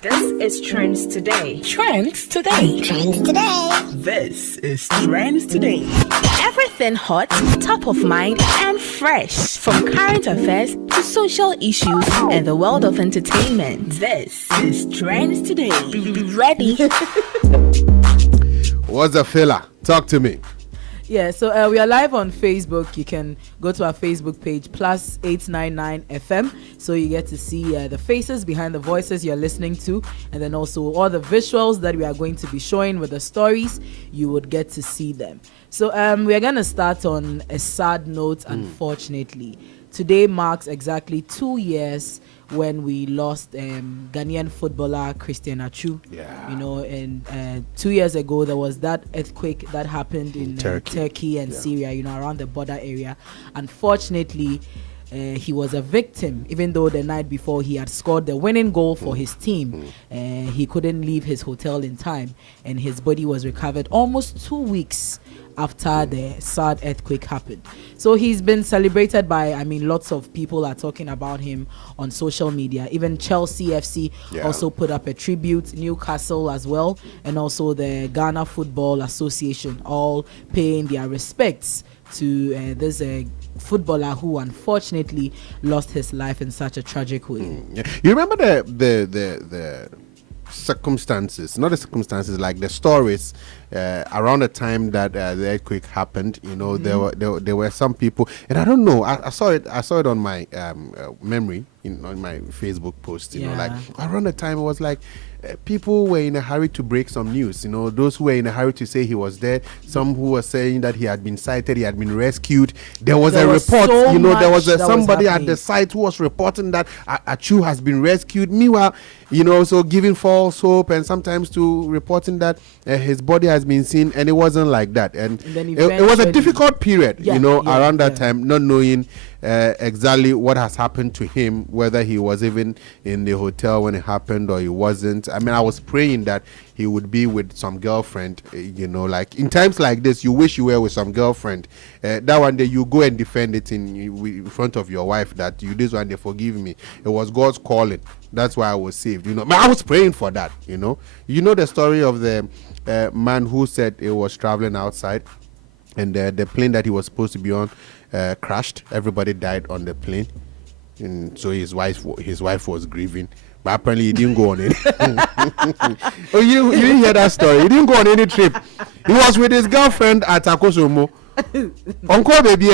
This is Trends Today. Trends Today. Trends Today. This is Trends Today. Everything hot, top of mind, and fresh. From current affairs to social issues and the world of entertainment. This is Trends Today. Be ready. What's a fella? Talk to me. Yeah, so we are live on Facebook. You can go to our Facebook page, PLUZZ 899 FM. So you get to see the faces behind the voices you're listening to. And then also all the visuals that we are going to be showing with the stories, you would get to see them. So we are going to start on a sad note, unfortunately. Today marks exactly 2 years when we lost Ghanaian footballer Christian Atsu. Yeah. You know, and 2 years ago there was that earthquake that happened in Turkey and Syria, you know, around the border area. Unfortunately, he was a victim, even though the night before he had scored the winning goal for his team. He couldn't leave his hotel in time, and his body was recovered almost 2 weeks after the sad earthquake happened. So he's been celebrated by, lots of people are talking about him on social media. Even Chelsea FC also put up a tribute, Newcastle as well, and also the Ghana Football Association, all paying their respects to this footballer who unfortunately lost his life in such a tragic way. You remember the circumstances, not the circumstances, like the stories around the time that the earthquake happened. You know, there were some people, and I don't know, I saw it on my memory on my Facebook post. You know, like around the time it was like people were in a hurry to break some news. You know, those who were in a hurry to say he was dead. Some who were saying that he had been sighted, he had been rescued. There was a report. So you know, there was somebody at the site who was reporting that Atsu has been rescued. Meanwhile, you know, so giving false hope, and sometimes to reporting that his body has been seen, and it wasn't like that. And it was a difficult period, around that time, not knowing exactly what has happened to him, whether he was even in the hotel when it happened or he wasn't. I was praying that he would be with some girlfriend, like in times like this, you wish you were with some girlfriend. That one day you go and defend it in front of your wife that this one day, forgive me. It was God's calling. That's why I was saved. But I was praying for that. You know the story of the man who said he was traveling outside, and the plane that he was supposed to be on crashed. Everybody died on the plane, and so his wife was grieving. But apparently he didn't go on any. Oh, you didn't hear that story? He didn't go on any trip. He was with his girlfriend at Akotaah. Uncle baby,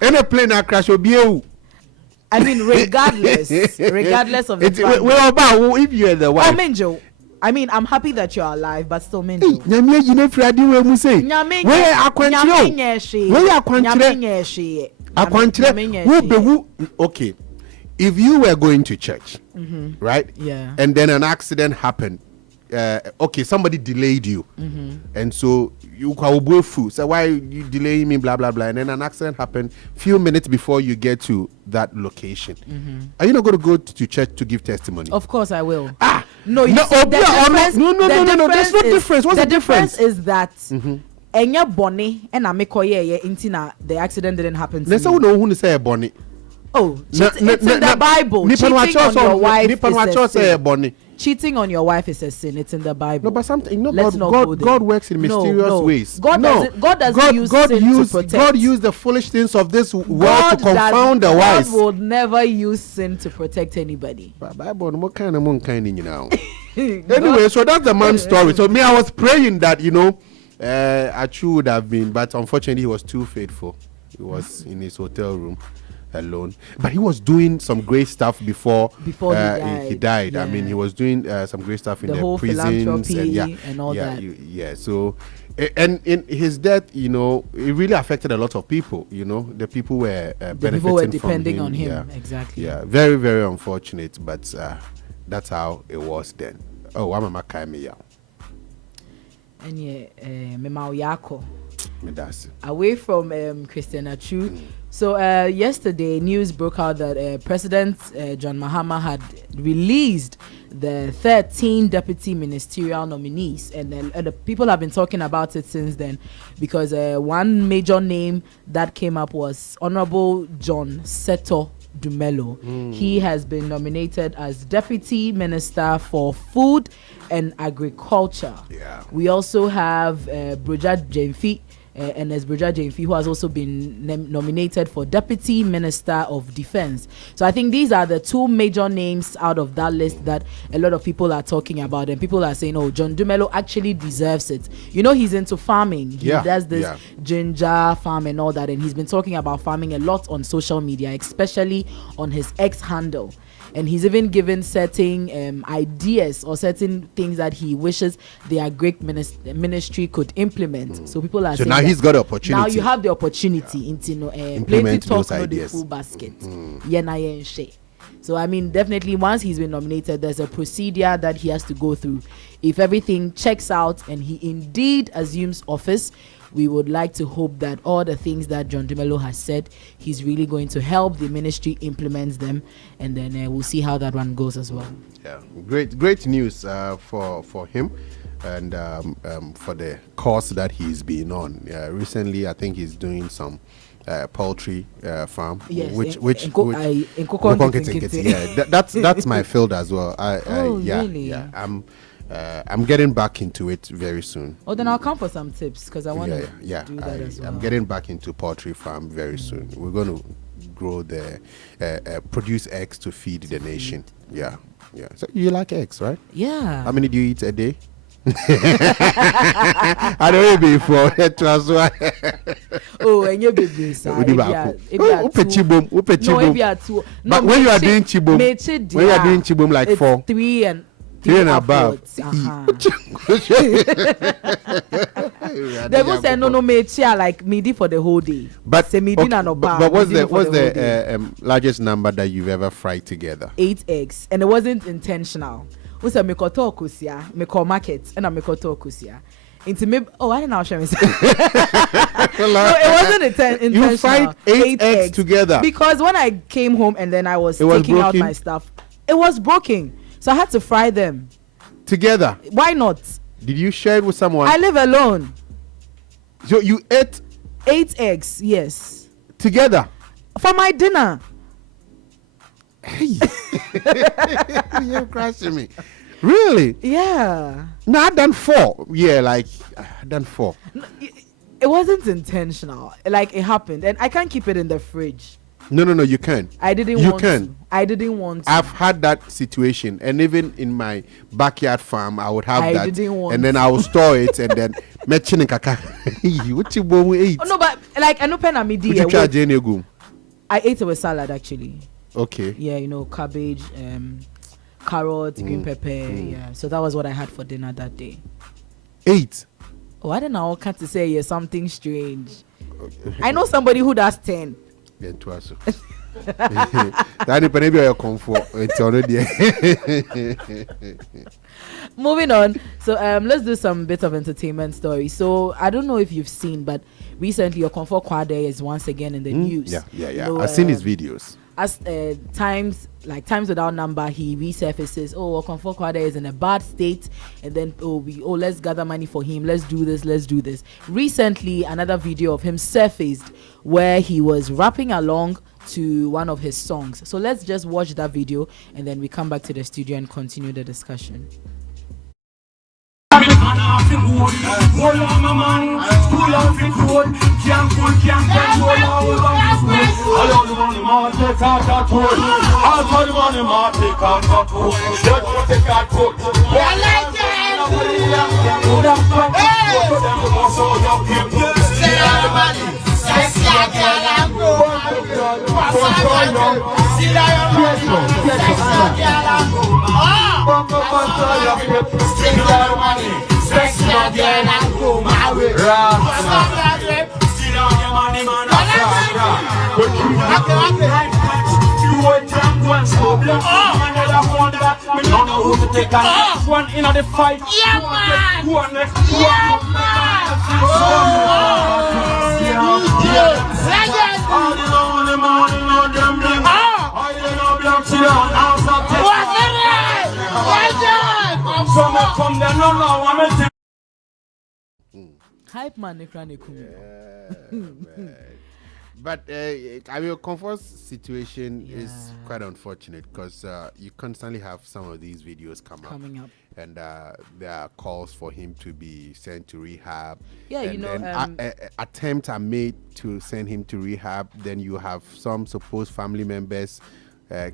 any plane that crash will be you. Regardless of the time. Well, about if you are the wife. Oh, Menjo. I'm happy that you're alive, but still, Menjo. Okay. If you were going to church, right? Yeah. And then an accident happened. Somebody delayed you, and so you so why you delaying me, blah blah blah, and then an accident happened few minutes before you get to that location. Are you not going to go to church to give testimony? Of course I will. No, there's no difference. What's the difference? Is that Enya Bonnie and Amekoye intina the accident didn't happen to me. Let's who say Bonnie. Oh, it's in the Bible. Cheating on your wife is a sin. Cheating on your wife is a sin. It's in the Bible. No, but something. God works in mysterious ways. God doesn't use sin to protect. God used the foolish things of this world to confound the wise. God will never use sin to protect anybody. Bible, what kind of Anyway, so that's the man's story. So I was praying that Atsu would have been, but unfortunately he was too faithful. He was in his hotel room alone, but he was doing some great stuff before he died. Yeah. He was doing some great stuff in the whole prisons and all that. So, and in his death, it really affected a lot of people. The people were benefiting people were depending from on him. Yeah. Exactly. Yeah, very very unfortunate, but that's how it was then. Oh, I'm a Maame. And Memauyako. Away from Christian Atsu. So yesterday, news broke out that President John Mahama had released the 13 deputy ministerial nominees, and the people have been talking about it since then, because one major name that came up was Honorable John Seto Dumelo. He has been nominated as Deputy Minister for Food and Agriculture. Yeah. We also have Broja Jemfi, Ernest Broja Jemfi, who has also been nominated for Deputy Minister of Defense. So I think these are the two major names out of that list that a lot of people are talking about, and people are saying, oh, John Dumelo actually deserves it. You know, he's into farming. He does this ginger farm and all that, and he's been talking about farming a lot on social media, especially on his X handle. And he's even given certain ideas or certain things that he wishes the Agric ministry could implement. So people are saying now he's got the opportunity. Now you have the opportunity into implement talk, those ideas. The full basket. So I mean, definitely once he's been nominated, there's a procedure that he has to go through. If everything checks out and he indeed assumes office, we would like to hope that all the things that John Dumelo has said, he's really going to help the ministry implement them, and then we'll see how that one goes as well. Yeah, great news for him, and for the course that he's been on. Recently, I think he's doing some poultry farm, yes, which yeah, that's my field as well. Really? Yeah, I'm getting back into it very soon. Oh, then I'll come for some tips because I want to do that as well. I'm getting back into poultry farm very soon. We're going to grow produce eggs to feed the nation. Yeah. So you like eggs, right? Yeah. How many do you eat a day? I don't know before. Oh, and your baby. But when you are doing chibum like 4, 3 and 3 and above. They will say no like midi for the whole day. But say midi but what's the largest number that you've ever fried together? 8 eggs, and it wasn't intentional. We say me koto kusia, me call market, and I me koto kusia. Into me, I don't know how to say. No, it wasn't intentional. You fried 8 eggs together. Because when I came home and then I was taking out my stuff, it was broken. So I had to fry them together. Why not? Did you share it with someone? I live alone. So you ate 8 eggs, yes, together for my dinner. Hey, you're crashing me. Really? Yeah. No, I done 4. Yeah, like I done 4. No, it wasn't intentional. Like it happened, and I can't keep it in the fridge. No, you can. I didn't want to. I've had that situation, and even in my backyard farm, I would have that, and then I will store it, and then mentioning kaka. What you eat? Oh no, but like I know pen midi. I ate it with salad actually. Okay. Yeah, cabbage, carrot, green pepper. Yeah, so that was what I had for dinner that day. 8. Oh, I don't know. Can't say something strange. Okay. I know somebody who does 10. Then twice. That is your comfort. It's already. Moving on. So let's do some bit of entertainment story. So I don't know if you've seen, but recently Okomfour Kwadee is once again in the news. Yeah. I've seen his videos. As times without number, he resurfaces. Oh, Okomfour Kwadee is in a bad state, and then let's gather money for him. Let's do this. Recently, another video of him surfaced where he was rapping along to one of his songs. So let's just watch that video, and then we come back to the studio and continue the discussion. One in the fight. Yeah, man. Hype man, But I mean, Okomfour's situation is quite unfortunate because you constantly have some of these videos coming up. And there are calls for him to be sent to rehab. Yeah, and, you know, attempts are made to send him to rehab. Then you have some supposed family members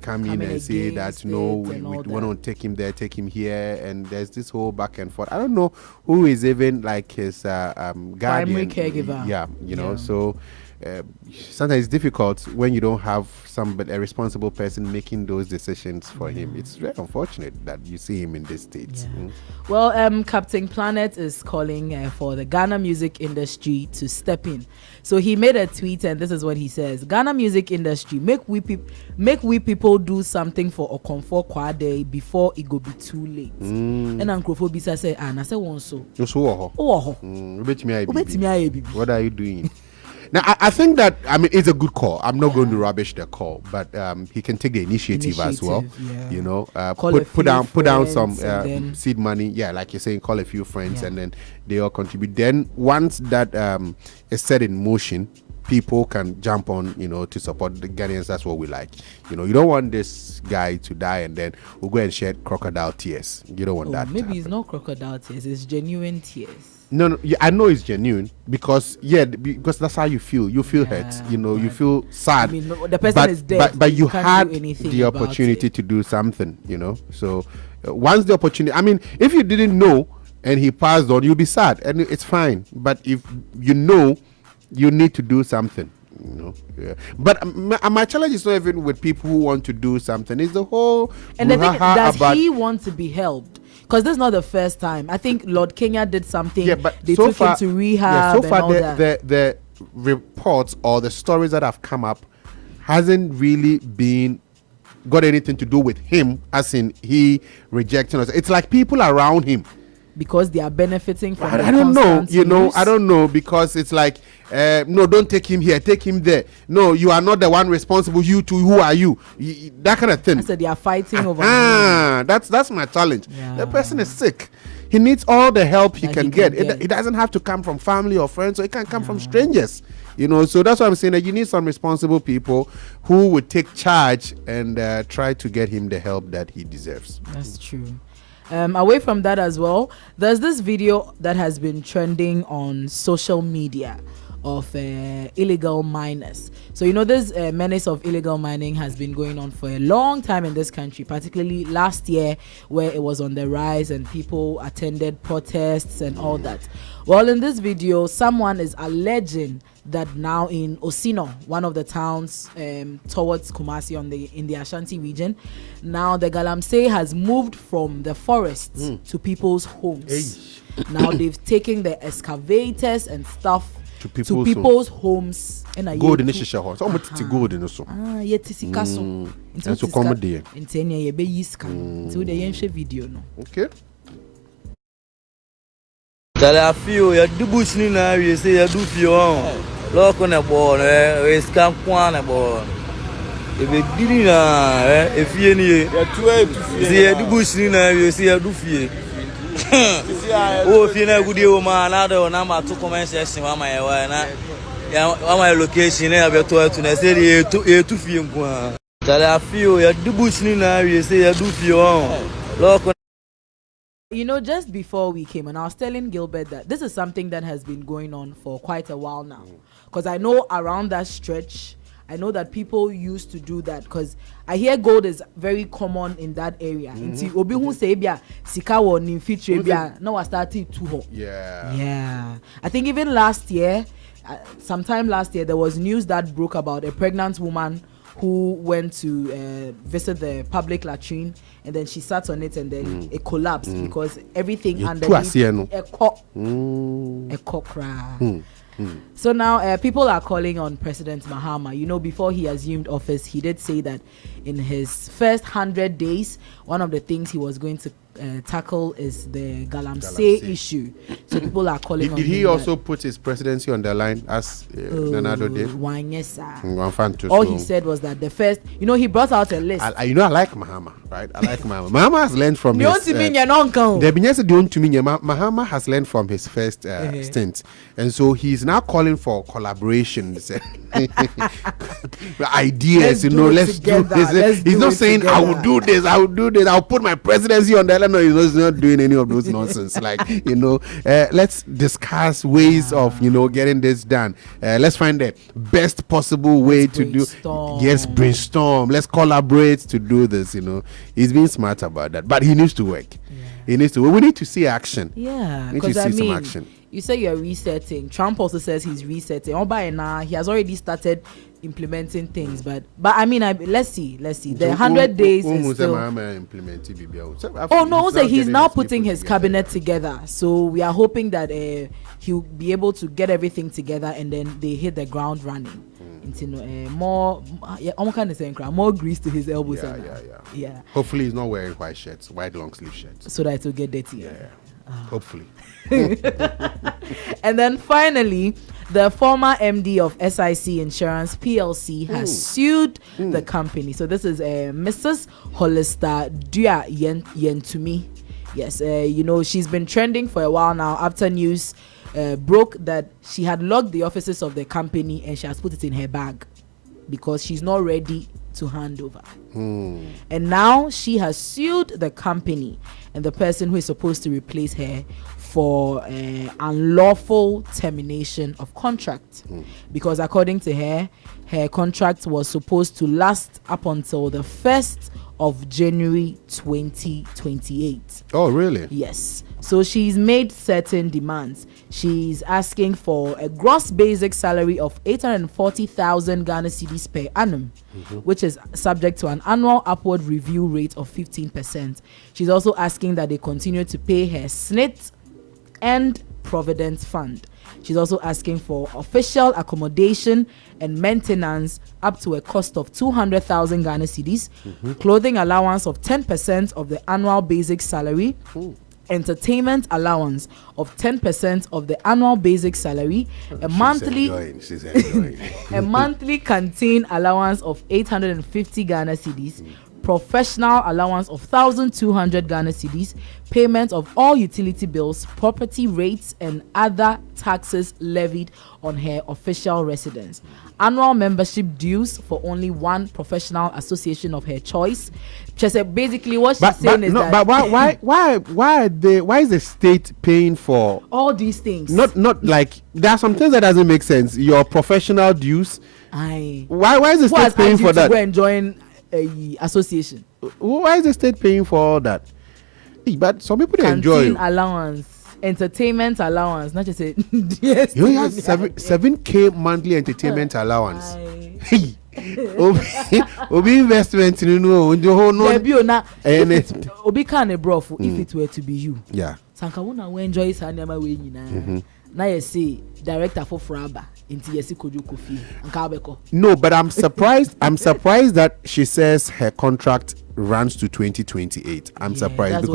come in and say that no, we want to take him there, take him here, and there's this whole back and forth. I don't know who is even like his guardian, primary caregiver. Yeah, you know, so. Sometimes it's difficult when you don't have a responsible person making those decisions for him. It's very unfortunate that you see him in this state. Well, Captain Planet is calling for the Ghana music industry to step in. So he made a tweet, and this is what he says: Ghana music industry, make we people do something for Okomfour Kwadee before it go be too late. And Uncle Bisa say, "Ah, na say one so." What are you doing? Now, I think that, I mean, it's a good call. I'm not going to rubbish the call, but he can take the initiative as well. You know, put down some seed money. Yeah, like you're saying, call a few friends and then they all contribute. Then once that is set in motion, people can jump on, you know, to support the Ghanaians. That's what we like. You know, you don't want this guy to die and then we'll go and shed crocodile tears. You don't want that. Maybe it's not crocodile tears, it's genuine tears. No, yeah, I know it's genuine because that's how you feel. You feel hurt, you know, you feel sad. I mean, the person is dead, but you had the opportunity to do something, you know. So once the opportunity, I mean, if you didn't know and he passed on, you'll be sad, and it's fine. But if you know, you need to do something, you know. Yeah. But my challenge is not even with people who want to do something. It's the whole and the thing, does he want to be helped? Because this is not the first time. I think Lord Kenya did something. Yeah, but they took him to rehab. So far, the reports or the stories that have come up hasn't really got anything to do with him, as in he rejecting us. It's like people around him. Because they are benefiting from I don't know, you know, I don't know, because it's like, no, don't take him here, take him there. No, you are not the one responsible. You two, who are you? That kind of thing. I said they are fighting over him. That's my challenge. Yeah. The person is sick. He needs all the help he can get. It doesn't have to come from family or friends, so it can come from strangers. You know, so that's what I'm saying, that you need some responsible people who would take charge and try to get him the help that he deserves. That's true. Away from that as well, there's this video that has been trending on social media of illegal miners. So, you know, this menace of illegal mining has been going on for a long time in this country, particularly last year where it was on the rise and people attended protests and all that. Well, in this video, someone is alleging that now in Osino, one of the towns towards Kumasi in the Ashanti region, now the Galamsey has moved from the forests to people's homes. Now they've taken the excavators and stuff to people's homes. Gold in the house. How much gold in the so? And so come there. In 10 years, be yiskan. So the yenche video no. Okay. Tell a few ya do bush ni na we say ya do few on. Look on the board, we scam one about. If we didn't if you need see the bush in you see a do fear. Oh, if you know good you man, another number 2 comment section, my location, I have to say to fear. Tell a few, you do bush in you say a do few. Look. You know, just before we came on, I was telling Gilbert that this is something that has been going on for quite a while now. Because I know around that stretch, I know that people used to do that. Because I hear gold is very common in that area. Yeah. I think even last year, sometime last year, there was news that broke about a pregnant woman who went to visit the public latrine, and then she sat on it and then it collapsed because everything underneath a cockra. So now people are calling on President Mahama. You know, before he assumed office, he did say that in his first 100 days, one of the things he was going to tackle is the Galamsey issue. So people are calling on did he him also put his presidency on the line as Nanado did? All he said was that the first, he brought out a list. I like Mahama, right? I like Mahama. Mahama has learned from his... Mahama has learned from his first stint. And so he's now calling for collaborations and ideas, let's do this. He's not saying, together. I will do this, I'll put my presidency on the line. No, he's not doing any of those nonsense. Let's discuss ways of, getting this done. Let's find the best possible way to do. Yes, brainstorm. Let's collaborate to do this, He's being smart about that. But he needs to work. He needs to. We need to see action. Yeah, we need to see some action. You say you're resetting. Trump also says he's resetting. By now, he has already started implementing things. But let's see. The 100 days is still. He's now putting his cabinet together. So we are hoping that he'll be able to get everything together and then they hit the ground running. More grease to his elbows. Yeah. Hopefully he's not wearing white long sleeve shirts, so that it will get dirty. Hopefully. And then finally, the former MD of SIC Insurance PLC has sued the company. So this is Mrs. Hollister Dua Yentumi. Yes, she's been trending for a while now after news broke that she had locked the offices of the company and she has put it in her bag because she's not ready to hand over. And now she has sued the company and the person who is supposed to replace her for unlawful termination of contract, because according to her contract was supposed to last up until the 1st of January 2028. Oh, really? Yes. So she's made certain demands. She's asking for a gross basic salary of 840,000 Ghana cedis per annum, which is subject to an annual upward review rate of 15%. She's also asking that they continue to pay her SNIT and Provident Fund. She's also asking for official accommodation and maintenance up to a cost of 200,000 Ghana cedis, clothing allowance of 10% of the annual basic salary, entertainment allowance of 10% of the annual basic salary, a monthly canteen allowance of 850 Ghana cedis, professional allowance of 1,200 Ghana cedis, payment of all utility bills, property rates, and other taxes levied on her official residence. Annual membership dues for only one professional association of her choice. She said basically what she's saying is that. But why is the state paying for all these things? Not like there are some things that doesn't make sense. Your professional dues. Why is the state paying for that? Go and join a association. Why is the state paying for all that? But some people they enjoy. Canteen allowance, entertainment allowance, not just yes. You have 7K monthly entertainment allowance. Obi investment, Obi can a bro if it were to be you. Yeah. Sankawuna we enjoy sanema we nyina. Na you say director for Fraba into Yesi Kojo Kofi and Kabeko. No, but I'm surprised that she says her contract runs to 2028. I'm surprised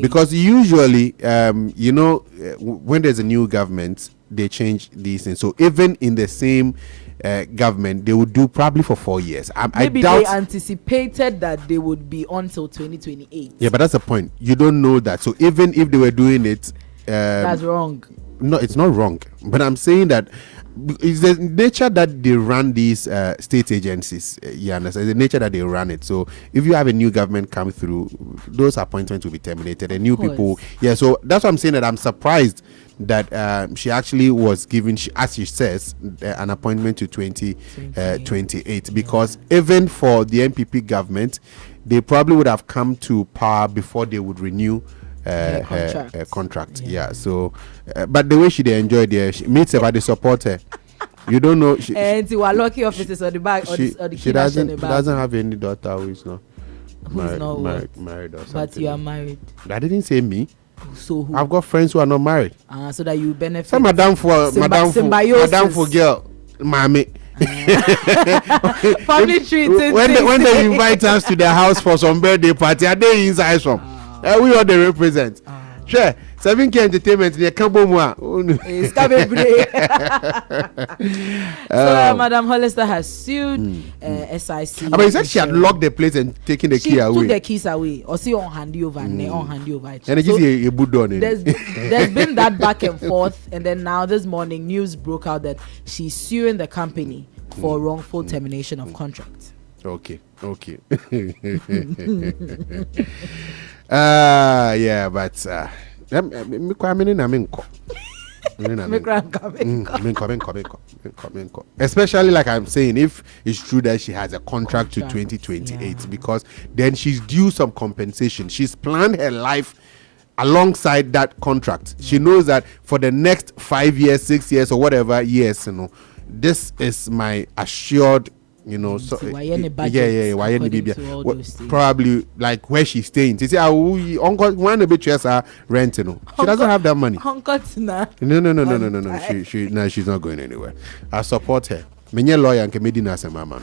because usually when there's a new government they change these things. So even in the same government they would do probably for 4 years. Maybe they anticipated that they would be on till 2028. Yeah, but that's the point. You don't know that. So even if they were doing it, that's wrong. No, it's not wrong. But I'm saying that it's the nature that they run these state agencies. You understand? It's the nature that they run it. So if you have a new government come through, those appointments will be terminated and new people. Yeah, so that's what I'm saying, that I'm surprised that she actually was given, as she says, an appointment to 2028 because even for the MPP government, they probably would have come to power before they would renew her contract. Yeah. So but the way she enjoyed it, she meets about the supporter. You don't know. And you are lucky officers on the back. She doesn't have any daughter who is not married or something. But you are married. I didn't say me. So who? I've got friends who are not married. So that you benefit. So madam for girl, Maame. Family treats. When they invite us to their house for some birthday party, are they inside from? We all they represent. Sure. 7K Entertainment near Kambomwa. It's so Madam Hollister has sued SIC. But he said she had locked the place and taken the key away. She took the keys away. Or see on hand over and on hand over. And so a budon. There's been that back and forth, and then now this morning news broke out that she's suing the company for wrongful termination of contract. Okay. Yeah, but especially like I'm saying, if it's true that she has a contract to 2028, because then she's due some compensation. She's planned her life alongside that contract. She knows that for the next 5 years, 6 years, or whatever years, this is my assured, so probably like where she's staying. She say, uncle, when a bit rent, she doesn't have that money. No. She's not going anywhere. I support her. Menye lawyer and Medina as a mama.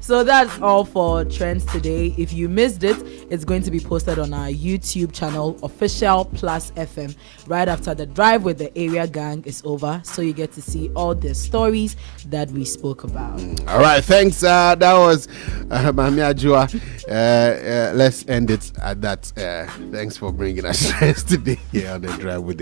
So that's all for Trends Today. If you missed it, it's going to be posted on our YouTube channel, official PLUZZ FM, right after the drive with the area gang is over. So you get to see all the stories that we spoke about. All right, thanks. That was Maame Adwoa. Let's end it at that. Thanks for bringing us Trends Today here on the drive with